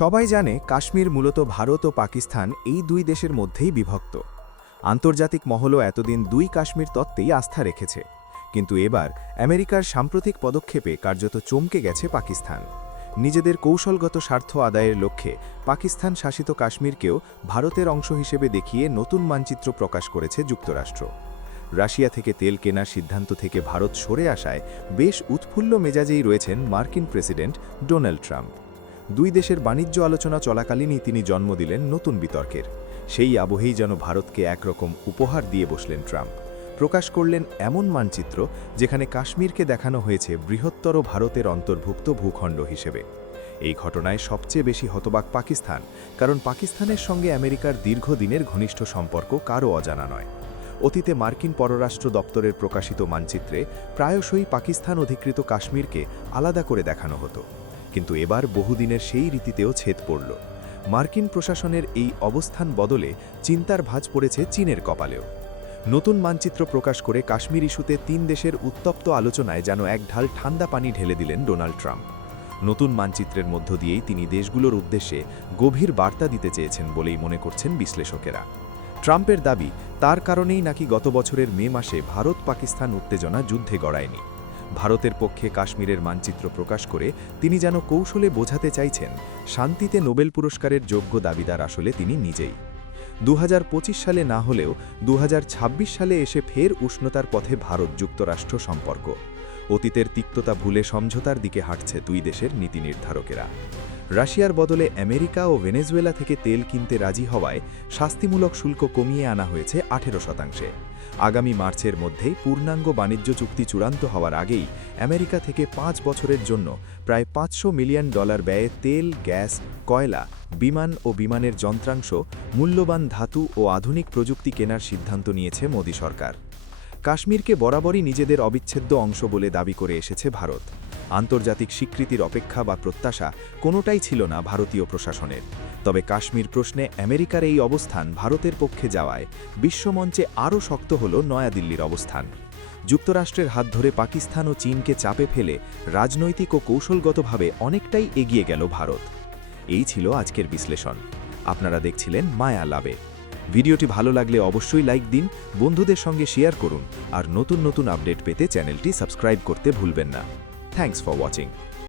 সবাই জানে কাশ্মীর মূলত ভারত ও পাকিস্তান এই দুই দেশের মধ্যেই বিভক্ত। আন্তর্জাতিক মহলও এতদিন দুই কাশ্মীর তত্ত্বেই আস্থা রেখেছে, কিন্তু এবার আমেরিকার সাম্প্রতিক পদক্ষেপে কার্যত চমকে গেছে পাকিস্তান। নিজেদের কৌশলগত স্বার্থ আদায়ের লক্ষ্যে পাকিস্তান শাসিত কাশ্মীরকেও ভারতের অংশ হিসেবে দেখিয়ে নতুন মানচিত্র প্রকাশ করেছে যুক্তরাষ্ট্র। রাশিয়া থেকে তেল কেনার সিদ্ধান্ত থেকে ভারত সরে আসায় বেশ উৎফুল্ল মেজাজেই রয়েছেন মার্কিন প্রেসিডেন্ট ডোনাল্ড ট্রাম্প। দুই দেশের বাণিজ্য আলোচনা চলাকালীনই তিনি জন্ম দিলেন নতুন বিতর্কের। সেই আবহেই যেন ভারতকে একরকম উপহার দিয়ে বসলেন ট্রাম্প। প্রকাশ করলেন এমন মানচিত্র যেখানে কাশ্মীরকে দেখানো হয়েছে বৃহত্তর ভারতের অন্তর্ভুক্ত ভূখণ্ড হিসেবে। এই ঘটনায় সবচেয়ে বেশি হতবাক পাকিস্তান, কারণ পাকিস্তানের সঙ্গে আমেরিকার দীর্ঘদিনের ঘনিষ্ঠ সম্পর্ক কারও অজানা নয়। অতীতে মার্কিন পররাষ্ট্র দপ্তরের প্রকাশিত মানচিত্রে প্রায়শই পাকিস্তান অধিকৃত কাশ্মীরকে আলাদা করে দেখানো হতো, কিন্তু এবার বহুদিনের সেই রীতিতেও ছেদ পড়ল। মার্কিন প্রশাসনের এই অবস্থান বদলে চিন্তার ভাঁজ পড়েছে চীনের কপালেও। নতুন মানচিত্র প্রকাশ করে কাশ্মীর ইস্যুতে তিন দেশের উত্তপ্ত আলোচনায় যেন এক ঢাল ঠান্ডা পানি ঢেলে দিলেন ডোনাল্ড ট্রাম্প। নতুন মানচিত্রের মধ্য দিয়েই তিনি দেশগুলোর উদ্দেশ্যে গভীর বার্তা দিতে চেয়েছেন বলেই মনে করছেন বিশ্লেষকেরা। ট্রাম্পের দাবি, তার কারণেই নাকি গত বছরের মে মাসে ভারত পাকিস্তান উত্তেজনা যুদ্ধে গড়ায়নি। ভারতের পক্ষে কাশ্মীরের মানচিত্র প্রকাশ করে তিনি যেন কৌশলে বোঝাতে চাইছেন, শান্তিতে নোবেল পুরস্কারের যোগ্য দাবিদার আসলে তিনি নিজেই। 2025 সালে না হলেও 2026 সালে এসে ফের উষ্ণতার পথে ভারত যুক্তরাষ্ট্র সম্পর্ক। অতীতের তিক্ততা ভুলে সমঝোতার দিকে হাঁটছে দুই দেশের নীতি নির্ধারকেরা। রাশিয়ার বদলে আমেরিকা ও ভেনেজুয়েলা থেকে তেল কিনতে রাজি হওয়ায় শাস্তিমূলক শুল্ক কমিয়ে আনা হয়েছে 18%। আগামী মার্চের মধ্যেই পূর্ণাঙ্গ বাণিজ্য চুক্তি চূড়ান্ত হওয়ার আগেই আমেরিকা থেকে 5 বছরের জন্য প্রায় $500 মিলিয়ন ব্যয়ে তেল, গ্যাস, কয়লা, বিমান ও বিমানের যন্ত্রাংশ, মূল্যবান ধাতু ও আধুনিক প্রযুক্তি কেনার সিদ্ধান্ত নিয়েছে মোদি সরকার। কাশ্মীরকে বরাবরই নিজেদের অবিচ্ছেদ্য অংশ বলে দাবি করে এসেছে ভারত। আন্তর্জাতিক স্বীকৃতির অপেক্ষা বা প্রত্যাশা কোনোটাই ছিল না ভারতীয় প্রশাসনের। তবে কাশ্মীর প্রশ্নে আমেরিকার এই অবস্থান ভারতের পক্ষে যাওয়ায় বিশ্বমঞ্চে আরও শক্ত হল নয়াদিল্লির অবস্থান। যুক্তরাষ্ট্রের হাত ধরে পাকিস্তান ও চীনকে চাপে ফেলে রাজনৈতিক ও কৌশলগতভাবে অনেকটাই এগিয়ে গেল ভারত। এই ছিল আজকের বিশ্লেষণ। আপনারা দেখছিলেন মায়া লাভে। ভিডিওটি ভালো লাগলে অবশ্যই লাইক দিন, বন্ধুদের সঙ্গে শেয়ার করুন আর নতুন নতুন আপডেট পেতে চ্যানেলটি সাবস্ক্রাইব করতে ভুলবেন না। Thanks for watching.